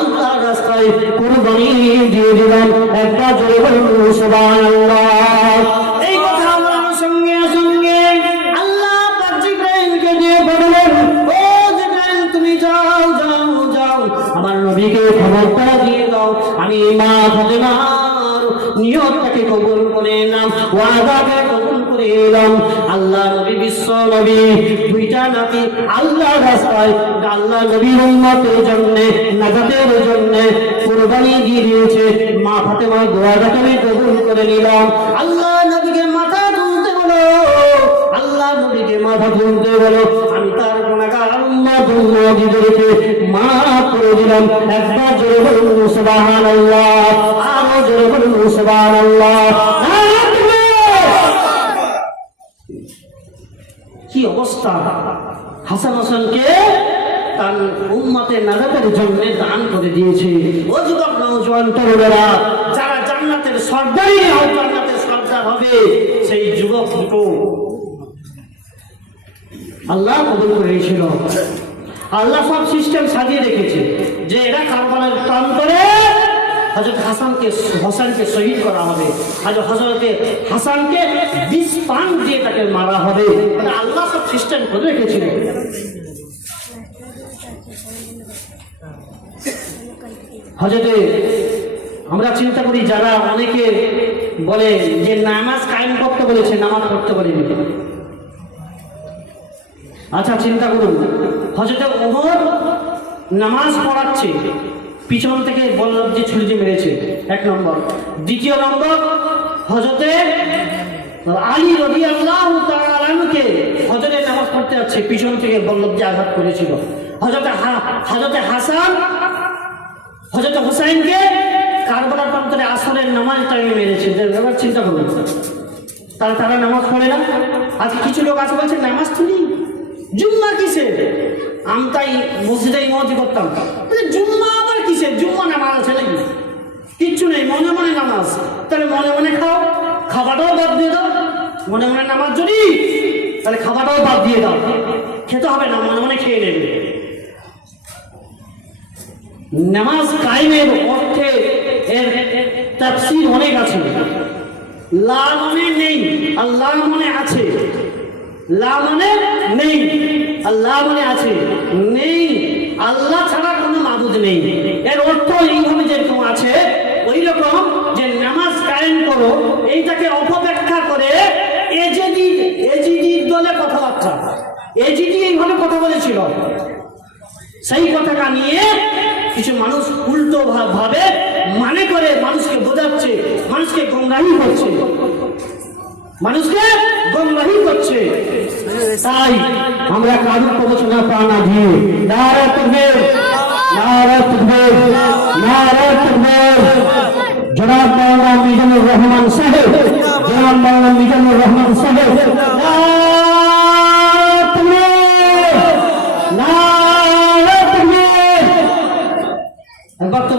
আল্লাহ রাস্তায় কুরবানি দিয়ে দিলাম একটা জোরে বলুন, সুবহানাল্লাহ। এই কথা আমার সঙ্গে সঙ্গে আল্লাহ পাক জিব্রাইলকে দিয়ে বললেন, ও জিব্রাইল, তুমি যাও যাও যাও। আমার নবীকে খবরটা দিয়ে দাও। আমি মা ফাতেমার নিয়তটাকে কবুল করে নাম ওয়াদাকে করে এলাম। আল্লাহ নবী বিশ্ব নবী, দুইটা নাতি আল্লাহ রাস্তায় আল্লাহ নবীর উন্মতের জন্য, নাজাতের জন্য কুরবানি দিয়ে দিয়েছে। মা ফাতেমার দোয়াটাকে আমি কবুল করে নিলাম। আল্লাহ নবীকে মাথা তুলতে বলো। আল্লাহ নবীকে মাথা তুলতে বলো। আমি তার গুণাগার উম্মত, উম্মতিদেরকে মাফ করে দিলাম। একবার জোরে বলুন সুবহানাল্লাহ, আরও জোরে বলুন সুবহানাল্লাহ। কি অবস্থা? হাসান হাসানকে তার উম্মতের নাজাতের জন্য দান করে দিয়েছে। ও যুবক নওজোয়ান তরুণেরা, যারা জান্নাতের সর্দারই জান্নাতের সর্দার হবে, সেই যুবক দুটো আল্লাহ কবুল করেছিল আল্লাহ সব সিস্টেম সাজিয়ে রেখেছে। যে এরা কারবালার প্রান্তরে হজরত হাসানকে হাসানকে শহীদ করা হবে। হজরত হজরতে হাসানকে বিষ পান দিয়ে তাকে মারা হবে। এটা আল্লাহ সব সিস্টেম করে রেখেছিল। হজরতে আমরা চিন্তা করি যারা অনেকে বলে যে নামাজ কায়েম করতে বলেছে, নামাজ পড়তে বলেনি। আচ্ছা চিন্তা করুন। হজরতে ওমর নামাজ পড়াচ্ছে। পিছন থেকে বল্লভ যে ছুরি মেরেছে। এক নম্বর। দ্বিতীয় নম্বর হজরতে আলী রবি আল্লাহ তাআলাকে হজরে নামাজ পড়তে যাচ্ছে পিছন থেকে বল্লভ আঘাত করেছিল। হজরতে হজরতে হাসান হুসাইনকে প্রান্তরে আসরের নামাজ টাইমে মেরেছে। এবার চিন্তা করুন। তারা তারা নামাজ পড়ে না। আজকে কিছু লোক আছে বলছে, নামাজ তুলি জুম্মা কিসে আমি তাই মসজিদে ইমামতি করতাম। জুম্মা কিসে জুম্মা নামাজ আছে নাকি? কিচ্ছু নেই, মনে মনে নামাজ তাহলে মনে মনে খাও খাবারটাও বাদ দিয়ে দাও। মনে মনে নামাজ যদি, তাহলে খাবারটাও বাদ দিয়ে দাও। খেতে হবে না, মনে মনে খেয়ে নেবে। নামাজ কায়েমের অর্থে এর তাফসীর অনেক আছে। লা মানে নেই আল্লাহ মনে আছে। লা মানে নেই আল্লাহ মানে আছে। নেই, আল্লাহ ছাড়া কোনো নেই। এর অর্থ এইভাবে যেরকম আছে ওই রকম যে নামাজ কায়েম করো, এইটাকে অপব্যাখ্যা করে এজিডি এজিডির দলে কথাবার্তা। এজিডি এইভাবে কথা বলেছিল। সেই কথাটা নিয়ে কিছু মানুষ উল্টো ভাবে মানে করে মানুষকে বোঝাচ্ছে, মানুষকে গোমরাহি করছে। মানুষকে গোমরাহি করছে। তাই আমরা কারুর প্রবচনা পা না দিয়ে নারা জনাব মাওলানা মিজানুর রহমান সাহেব জনাব মাওলানা মিজানুর রহমান সাহেব একবার তো